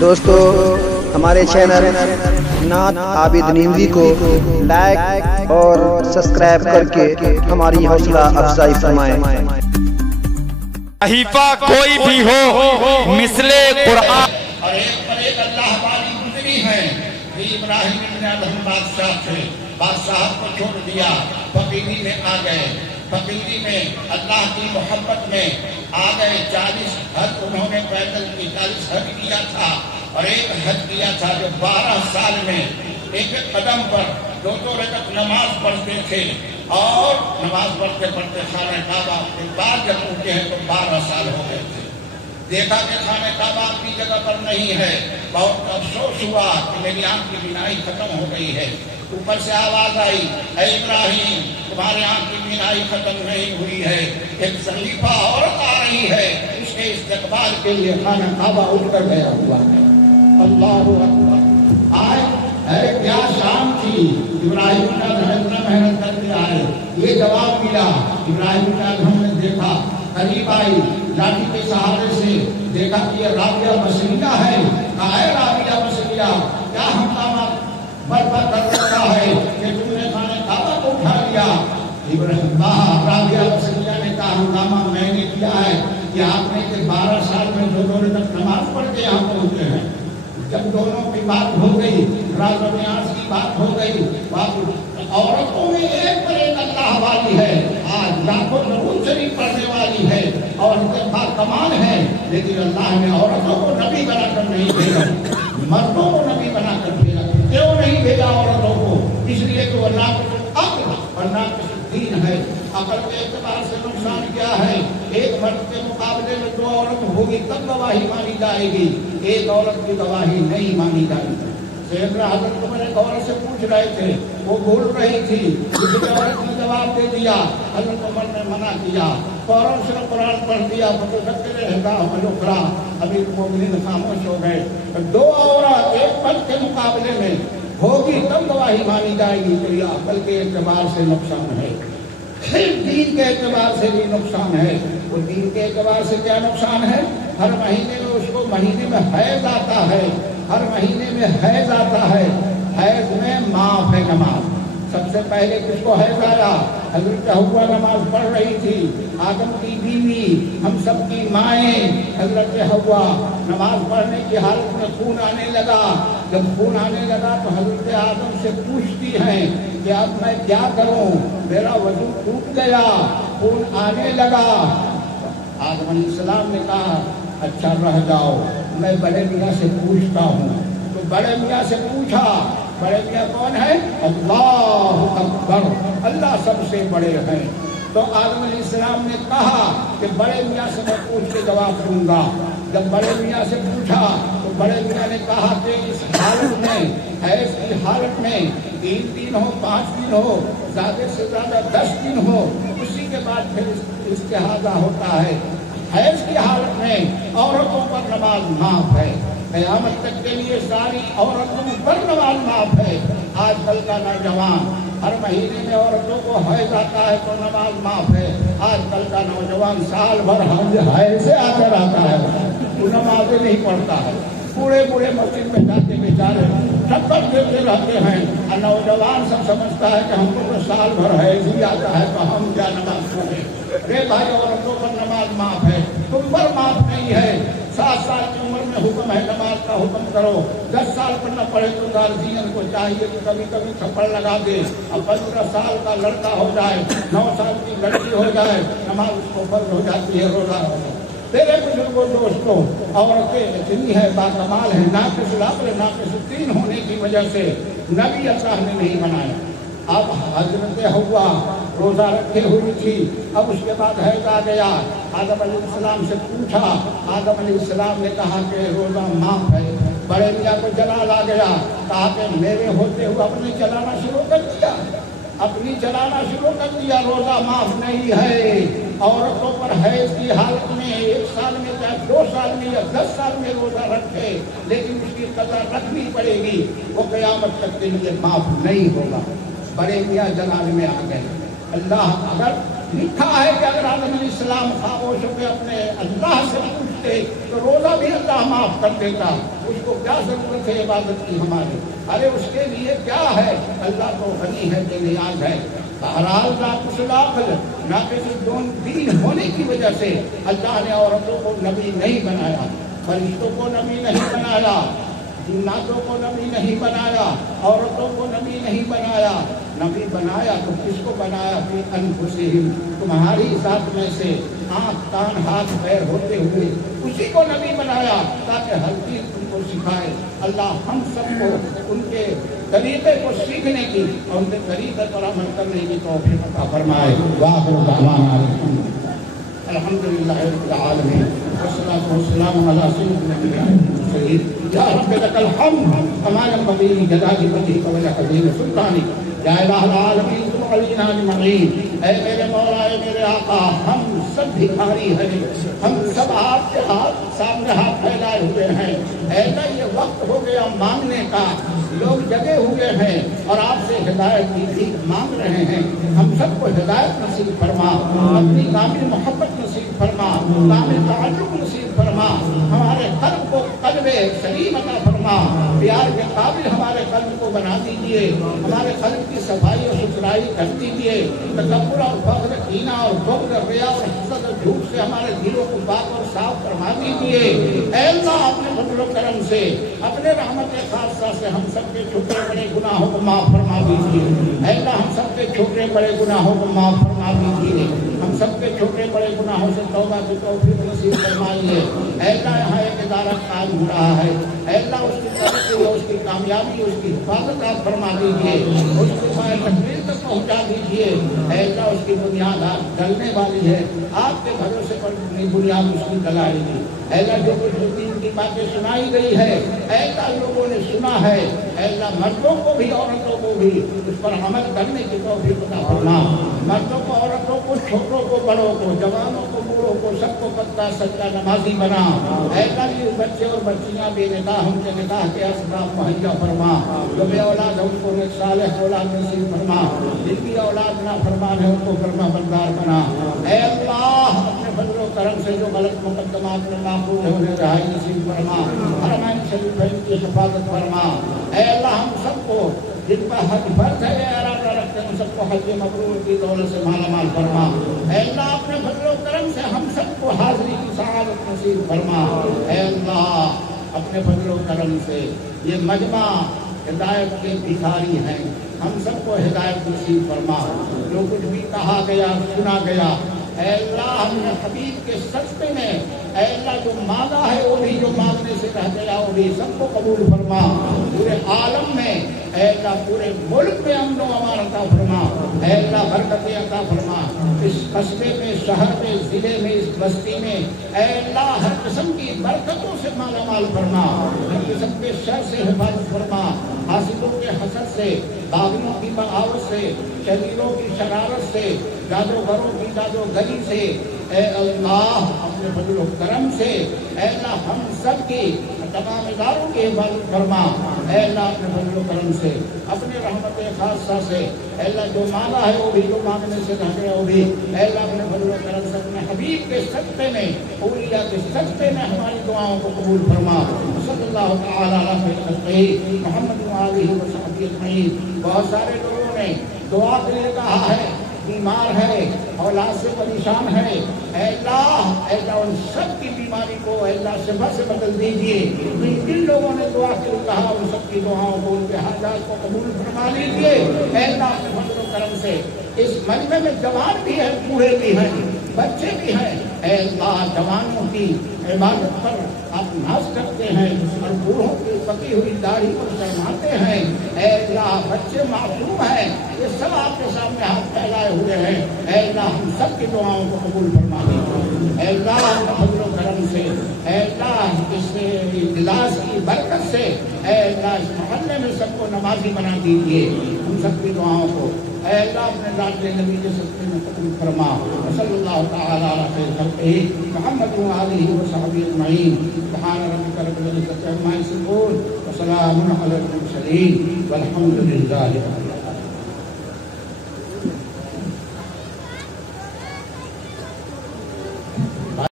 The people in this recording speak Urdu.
دوستو ہمارے چینل نعت عابد نیندوی کو لائک اور سبسکرائب کر کے ہماری حوصلہ افزائی فرمائیں۔ صحیفہ کوئی بھی ہو مثل قرآن اور ایک پر ایک اللہ والی گزری ہے ابراہیم ابن ادہم بادشاہ تھے، بادشاہ کو چھوڑ دیا، فقیری میں آ گئے، فقیری میں اللہ کی محبت میں آ گئے۔ 40 حج انہوں نے پیدل کی 40 حج کیا تھا، اور ایک حج کیا تھا جو 12 سال میں ایک ایک قدم پر 2 رکعت نماز پڑھتے تھے، اور نماز پڑھتے پڑھتے خانہ کعبہ کے بعد جب پہنچے ہیں تو 12 سال ہو گئے تھے۔ دیکھا کہ خانہ کعبہ اپنی جگہ پر نہیں ہے، بہت افسوس ہوا کہ میری آنکھ کی بینائی ختم ہو گئی ہے۔ اوپر سے آواز آئی، اے ابراہیم تمہارے آنکھ کی بینائی ختم نہیں ہوئی ہے، ایک صحیفہ عورت آ رہی ہے، اس کے استقبال کے لیے خانہ کعبہ اٹھ کر گیا ہوا ہے۔ اللہ اکبر۔ آئے کیا شام تھی، ابراہیم کا اتنا محنت کر کے آئے، یہ جواب ملا۔ ابراہیم کا ہم نے دیکھا، قریب آئی، لاٹھی کے سہارے سے دیکھا کہ یہ رابعہ مسیحہ ہے۔ کہا ہے رابعہ مسیحہ کیا ہنگامہ برپا کر رکھا ہے کہ تم نے خانہ کعبہ کو اٹھا لیا؟ ابراہیم رابعہ مسیحہ نے کہا ہنگامہ میں نے کیا ہے کہ آپ نے کہ 12 سال میں 2 رکعت نماز پڑھ کے یہاں پہنچے ہیں۔ جب دونوں کی بات ہو گئی، راز و نیاز کی بات ہو گئی، عورتوں میں ایک پر ایک اللہ والی ہے، آج لاکھوں درود شریف پڑھنے والی ہے، عورتیں باکمال ہیں، لیکن اللہ نے عورتوں کو نبی بنا کر نہیں بھیجا، مردوں کو نبی بنا کر بھیجا۔ کیوں نہیں بھیجا عورتوں کو؟ اس لیے کہ وہ ناقص عقل اور ناقص دین ہے۔ عقل کے اعتبار سے نقصان کیا ہے؟ ایک مرد کے مقابلے میں 2 عورت ہوگی تب گواہی مانی جائے گی، ایک عورت کی گواہی نہیں مانی جائے گی۔ سیدنا حضرت عمر ایک عورت سے پوچھ رہے تھے، وہ بول رہی تھی، دوسری عورت نے جواب دے دیا، حضرت عمر نے منع کیا، فوراً سے قرآن پڑھ دیا، امیر المومنین خاموش ہو گئے۔ 2 عورت ایک مرد کے مقابلے میں ہوگی تب گواہی مانی جائے گی، تو یہ عقل کے اعتبار سے نقصان ہے، پھر دین کے اعتبار سے بھی نقصان ہے۔ وہ دین کے اعتبار سے کیا نقصان ہے؟ ہر مہینے میں اس کو مہینے میں حیض آتا ہے، ہر مہینے میں حیض آتا ہے، حیض میں معاف ہے نماز۔ سب سے پہلے کس کو حیض آیا؟ حضرت حوا نماز پڑھ رہی تھی، آدم کی بیوی، ہم سب کی مائیں، حضرت حوا نماز پڑھنے کی حالت میں خون آنے لگا۔ جب خون آنے لگا تو حضرت آدم سے پوچھتی ہیں کہ اب میں کیا کروں، میرا وضو ٹوٹ گیا، خون آنے لگا۔ آدم علیہ السلام نے کہا اچھا رہ جاؤ، میں بڑے میاں سے پوچھتا ہوں۔ تو بڑے میاں سے پوچھا، بڑے میاں کون ہے؟ اللہ اکبر، اللہ سب سے بڑے ہیں۔ تو آدم علیہ السلام نے کہا کہ بڑے میاں سے میں پوچھ کے جواب دوں گا۔ جب بڑے میاں سے پوچھا تو بڑے میاں نے کہا کہ اس حالت میں، حیض کی حالت میں 3 دن ہو، 5 دن ہو، زیادہ سے زیادہ 10 دن ہو، اسی کے بعد پھر استحاضہ ہوتا ہے۔ حیض کی حالت میں عورتوں پر نماز معاف ہے، قیامت تک کے لیے ساری عورتوں پر نماز معاف ہے۔ آج کل کا نوجوان ہر مہینے میں عورتوں کو حیض آتا ہے تو نماز معاف ہے۔ آج کل کا نوجوان سال بھر حیض سے آ کر آتا ہے، وہ نمازیں نہیں پڑھتا ہے، بوڑھے مسجد میں جاتے بیچارے ٹکر دیتے رہتے ہیں، اور نوجوان سب سمجھتا ہے کہ ہم کو تو سال بھر حیض ہی آتا ہے تو ہم کیا نماز پڑھیں۔ رے بھائی، عورتوں پر نماز معاف ہے، تم پر معاف نہیں ہے۔ 7 سال کی عمر میں حکم ہے نماز کا، حکم کرو۔ 10 سال پر نہ پڑھے تو گارجین کو چاہیے کہ کبھی کبھی تھپڑ لگا دے۔ اب 15 سال کا لڑکا ہو جائے، 9 سال کی لڑکی ہو جائے، نماز اس کو فرض ہو جاتی ہے، روزہ ہو جائے۔ میرے بزرگوں دوستوں، عورتیں اتنی ہے، باکمال ہے، ناقص العقل ناقص دین ہونے کی وجہ سے نبی اللہ نے نہیں بنایا۔ اب حضرت حوا روزہ رکھے ہوئی تھی، اب اس کے بعد حیض آ گیا۔ آدم علیہ السلام سے پوچھا، آدم علیہ السلام نے کہا کہ روزہ معاف ہے۔ بڑے میاں کو جلال آ گیا، کہا کہ میرے ہوتے ہوئے اپنے چلانا شروع کر دیا، روزہ معاف نہیں ہے۔ عورتوں پر حیض کی حالت میں 1 سال میں چاہے 2 سال میں یا 10 سال میں روزہ رکھے، لیکن اس کی قضا رکھنی پڑے گی، وہ قیامت تک کے لیے معاف نہیں ہوگا۔ بڑے میاں جلال میں آ گئے۔ اللہ اگر لکھا ہے کہ اگر آدم علیہ السلام خاموش ہو کے اپنے اللہ سے پوچھتے دیتے تو روزہ بھی اللہ معاف کر دیتا. اس کو کیا ضرورت ہے عبادت کی ہماری؟ ارے اس کے لیے کیا ہے؟ اللہ تو غنی ہے، بے نیاز ہے. بہرحال ناقص العقل، ناقص دین ہونے کی وجہ سے اللہ نے عورتوں کو نبی نہیں بنایا، فرشتوں کو نبی نہیں بنایا، جناتوں کو نبی نہیں بنایا، عورتوں کو نبی نہیں بنایا. نبی بنایا تو کس کو بنایا؟ فی انفسہم، تمہاری ذات میں سے آنکھ کان ہاتھ پیر ہوتے ہوئے اسی کو نبی بنایا تاکہ ہر چیز تم کو سکھائے. اللہ ہم سب کو ان کے طریقے کو سیکھنے کی اور ان کے طریقے پر عمل کرنے کی توفیق عطا فرمائے. وآخر دعوانا الحمدللہ رب العالمین والصلاة والسلام علی سیدنا المرسلین. یا رب لک الحمد کما ينبغی لجلال وجهک ولعظیم سلطانک. یا الہ العالمین تم علینا اجمعین. اے میرے مولا، اے میرے آقا، ہم سب بھکاری ہیں، ہم سب آپ کے سامنے ہاتھ پھیلائے ہوئے ہیں. اے اللہ یہ وقت ہو گیا مانگنے کا، لوگ جگے ہوئے ہیں اور آپ سے ہدایت کی بھیک مانگ رہے ہیں. ہم سب کو ہدایت نصیب فرما، اپنی کامل محبت نصیب فرما، کامل تعلق نصیب فرما. ہمارے قلب کو قلب سلیم عطا فرما. پیار کے قابل ہمارے قلب کو بنا دیجیے، ہمارے قلب کی صفائی اور ستھرائی کر دیجیے. تکبر اور فخر، کینہ اور بغض، ریا اور حسد اور جھوٹ سے ہمارے دلوں کو پاک اور صاف فرما دیجیے. اے اللہ اپنے فضل و کرم سے، اپنے رحمت خاصہ سے ہم سب کے چھوٹے بڑے گناہوں کو معاف فرما دیجیے. اے اللہ ہم سب کے چھوٹے بڑے گناہوں کو معاف فرما دیجیے. ہم سب کے چھوٹے بڑے گناہوں سے توبہ کی توفیق نصیب فرمائیے. اے اللہ یہاں ایک ادارہ قائم ہو رہا ہے، اے اللہ اس کی ترقی، اس کی کامیابی، اس کی حفاظت آپ فرما دیجیے، اس کو پائے تقریر تک پہنچا دیجیے. اے اللہ اس کی بنیاد ڈلنے والی ہے، آپ کے بھروسے پر بنیاد اس کی ڈلائے گی. اے اللہ جو کچھ دین کی باتیں سنائی گئی ہے، اے اللہ لوگوں نے سنا ہے، اے اللہ مردوں کو بھی عورتوں کو بھی اس پر عمل کرنے کی توفیق عطا فرما. مردوں کو، عورتوں کو، چھوٹوں کو، بڑوں کو، جوانوں کو، بوڑھوں کو، سب کو پکا سچا نمازی بنا. اے اللہ یہ بچے اور بچیاں بے نکاح، ان کے نکاح کے اسباب مہیا فرما. جو بے اولاد ہے ان کو صالح اولاد نصیب فرما. جن کی اولاد نافرمان ہے ان کو فرما بردار بنا. اے اللہ اپنے فضل و کرم سے جو غلط مقدمات میں معقول ہے انہیں رہائی نصیب فرما. حرمین شریفین کی حفاظت فرما. اے اللہ ہم سب کو جن پر حج فرض ہے یہ ارادہ رکھتے ہیں ان سب کو حج مبرور کی دولت سے مالا مال فرما. اے اللہ اپنے فضل و کرم سے ہم سب کو حاضری کی سعادت نصیب فرما. اے اللہ اپنے فضل و کرم سے یہ مجمع ہدایت کے بھکاری ہیں، ہم سب کو ہدایت نصیب فرما. جو کچھ بھی کہا گیا، سنا گیا، اے اللہ ہم نے حبیب کے سجدے میں اے اللہ جو مانگا ہے وہ بھی، جو مانگنے سے رہ گیا وہ بھی، سب کو قبول فرما. پورے عالم میں اے اللہ پورے ملک میں امن و امان عطا فرما. اے اللہ برکتیں عطا فرما. اس قصبے میں، شہر میں، ضلع میں، اس بستی میں اے اللہ ہر قسم کی برکتوں سے مالا مال فرما. ہر قسم کے شر سے حفاظت فرما. حاسدوں کے حسد سے، باغیوں کی بغاوت سے، شریروں کی شرارت سے، جادوگروں کی جادوگری سے اے اللہ اپنے فضل و کرم سے اے اللہ ہم سب کی تمام اداروں کی حفاظت فرما. اے اللہ اپنے فضل و کرم سے، اپنے رحمت خاصہ سے اے اللہ جو مانگا ہے وہ بھی، جو مانگنے سے رہ گیا وہ بھی، اے اللہ اپنے فضل و کرم سے اپنے حبیب کے سجدے میں، اولیاء کے سجدے میں ہماری دعاؤں کو قبول فرما. صلی اللہ تعالی علیہ وسلم محمد وآلہ وصحبہ اجمعین. بہت سارے لوگوں نے دعا کے لیے کہا ہے، بیمار ہے، اولاد سے پریشان ہے، اے اللہ ان سب کی بیماری کو اے اللہ شفا سے بدل دیجیے. جن لوگوں نے دعا کے لیے کہا ان سب کی دعاؤں کو، ان کے حاجات کو قبول فرما لیجیے. اے اللہ اپنے فضل و کرم سے اس مجمع میں جوان بھی ہیں، بوڑھے بھی ہیں، بچے بھی ہیں. اے اللہ جوانوں کی عبادت پر آپ ناز کرتے ہیں اور بوڑھوں کی پکی ہوئی داڑھی پر شرماتے ہیں. اے اللہ بچے معصوم ہیں، یہ سب آپ کے سامنے ہاتھ پھیلائے ہوئے ہیں. اے اللہ ہم سب کی دعاؤں کو قبول فرما دیجیے. اے اللہ اپنے فضل و کرم سے اے اللہ اس اجلاس کی برکت سے اے اللہ اس محلے میں سب کو نمازی بنا دیجیے. ہم سب کی دعاؤں کو اے اللہ اپنے ذات نبی کے صدقے میں قبول فرما. صلی اللہ تعالی علیہ خیر خلقہ محمد وآلہ وصحبہ اجمعین. سبحان ربک رب العزۃ عما یصفون وسلام علی المرسلین والحمد للہ.